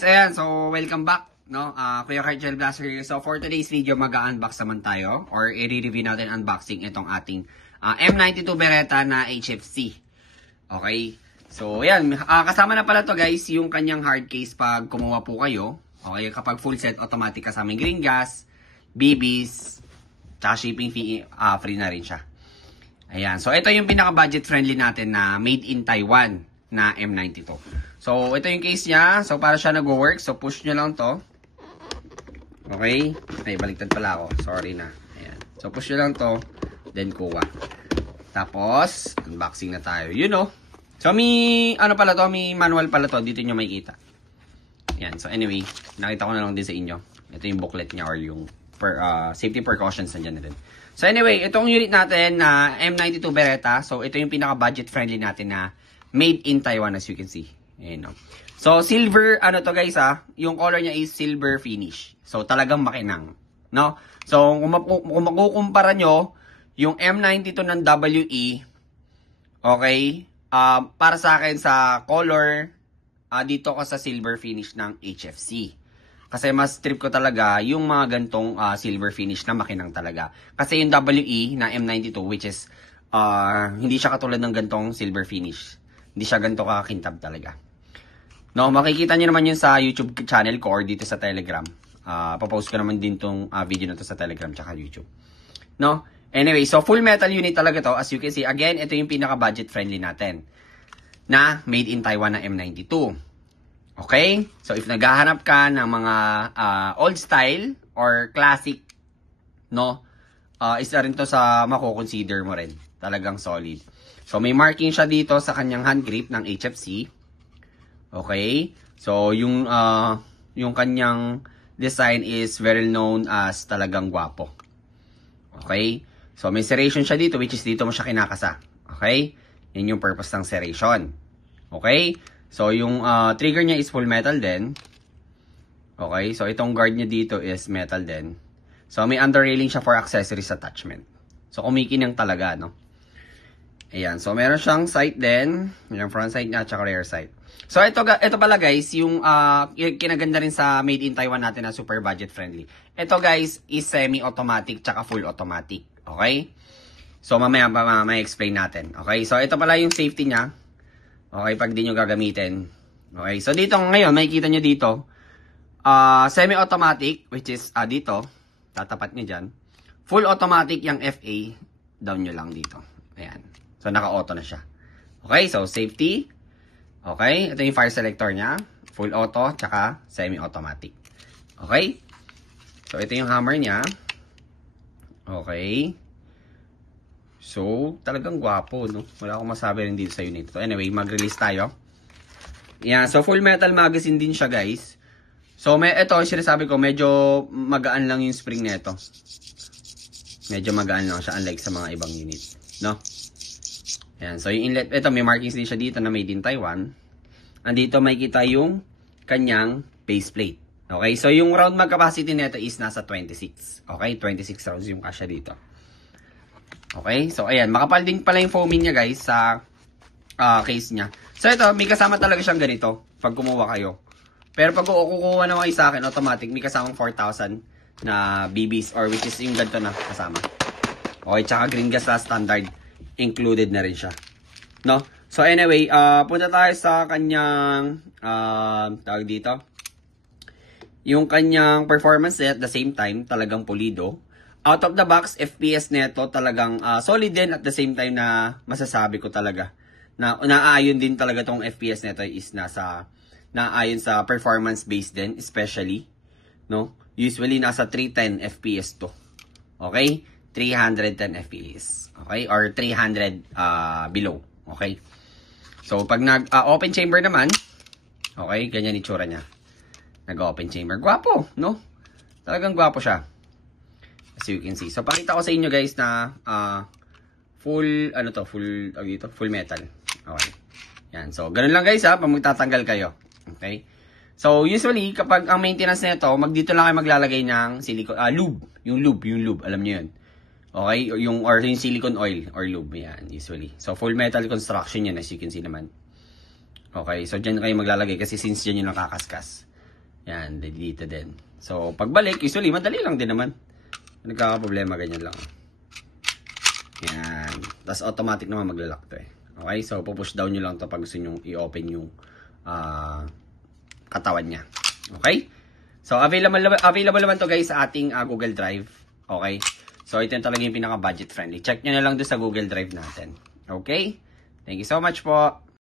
Ayan, so welcome back, no? Kuya Cargel Blaster here. So for today's video, mag-unbox naman tayo or i-review natin unboxing itong ating M92 Beretta na HFC. Okay? So ayan, kasama na pala to guys, yung kanyang hard case pag kumuha po kayo. Okay, kapag full set automatic kasama yung green gas, BBs, tsaka shipping fee, free na rin siya. Ayan, so ito yung pinaka-budget friendly natin na made in Taiwan na M92. So, ito yung case niya. So, para siya nag-work. So, push nyo lang to. Okay? Ay, baliktad pala ako. Sorry na. Ayan. So, push nyo lang to. Then, kuha. Tapos, unboxing na tayo. You know. So, may, ano pala to? May manual pala to. Dito nyo makikita. Ayan. So, anyway. Nakita ko na lang din sa inyo. Ito yung booklet niya or yung safety precautions nandiyan na din. So, anyway. Itong unit natin na M92 Beretta. So, ito yung pinaka-budget friendly natin na made in Taiwan as you can see. Ayan, no? So, silver, ano to guys yung color niya is silver finish. So, talagang makinang. No? So, kung makukumpara nyo, yung M92 ng WE, okay, para sa akin sa color, dito ko sa silver finish ng HFC. Kasi mas trip ko talaga yung mga gantong silver finish na makinang talaga. Kasi yung WE na M92, which is, hindi siya katulad ng gantong silver finish. Hindi siya ganito kakakintab talaga. No, makikita niyo naman yun sa YouTube channel ko or dito sa Telegram. Papost ko naman din tong video na to sa Telegram tsaka YouTube. No? Anyway, so full metal unit talaga to. As you can see, again, ito yung pinaka-budget friendly natin na made in Taiwan na M92. Okay? So, if naghahanap ka ng mga old style or classic, no, isa rin to sa mako-consider mo rin. Talagang solid. So, may marking siya dito sa kanyang hand grip ng HFC. Okay? So, yung kanyang design is very known as talagang gwapo. Okay? So, may serration siya dito, which is dito mo siya kinakasa. Okay? Yan yung purpose ng serration. Okay? So, yung trigger niya is full metal din. Okay? So, itong guard niya dito is metal din. So, may under railing siya for accessories attachment. So, kumikinang talaga, no? Ayan. So, meron siyang sight din. Yung front sight niya at saka rear sight. So, ito pala guys, yung kinaganda rin sa made in Taiwan natin na super budget friendly. Ito guys is semi-automatic tsaka full automatic. Okay? So, mamaya explain natin. Okay? So, ito pala yung safety niya. Okay? Pag di nyo gagamitin. Okay? So, dito ngayon, makikita nyo dito, semi-automatic, which is dito, tatapat nyo dyan. Full automatic yung FA, down nyo lang dito. Ayan. So, naka-auto na siya. Okay? So, safety. Okay, ito yung fire selector niya. Full auto, tsaka semi-automatic. Okay? So, ito yung hammer niya. Okay. So, talagang gwapo, no? Wala akong masabi rin dito sa unit. So, anyway, mag-release tayo. Yan. So, full metal magazine din siya, guys. So, ito, sinasabi ko, medyo magaan lang yung spring nito. Medyo magaan lang siya, unlike sa mga ibang unit. No? Yan. So, yung inlet, ito, may markings din siya dito na made in Taiwan. Andito may kita yung kanyang faceplate. Okay? So, yung round mag capacity nito is nasa 26. Okay? 26 rounds yung kasya dito. Okay? So, ayan. Makapal din pala yung foaming niya, guys, sa case niya. So, ito, may kasama talaga siyang ganito pag kumuha kayo. Pero pag kukuha naman kayo sa akin, automatic, may kasamang 4,000 na BBs or which is yung ganito na kasama. Okay? Tsaka green gas na standard. Included na rin siya. No? So, anyway, punta tayo sa kanyang, tawag dito. Yung kanyang performance at the same time, talagang pulido. Out of the box, FPS neto talagang solid din at the same time na masasabi ko talaga. Na naayon din talaga tong FPS neto is naayon sa performance based din, especially. No? Usually, nasa 310 FPS to. Okay? 310 FPS. Okay? Or 300 below. Okay? So, pag nag-open chamber naman, okay, ganyan itsura niya. Nag-open chamber. Gwapo, no? Talagang gwapo siya. As you can see. So, pakita ko sa inyo guys na full metal. Okay. Yan. So, ganun lang guys pag magtatanggal kayo. Okay? So, usually, kapag ang maintenance nito, dito lang kayo maglalagay ng lube. Yung lube. Alam niyo yun. Okay, yung silicone oil or lube yan usually. So full metal construction yan as you can see naman. Okay, so dyan kayo maglalagay kasi since dyan yung nakakaskas. Yan, dito din. So, pagbalik, usually, madali lang din naman. Nagkakaproblema, ganyan lang. Yan. Tapos, automatic naman maglalak to eh. Okay? So, pupush down nyo lang to pag gusto nyo i-open yung katawan niya. Okay? So, available naman to guys sa ating Google Drive. Okay? So, ito yung talaga yung pinaka-budget friendly. Check nyo na lang doon sa Google Drive natin. Okay? Thank you so much po.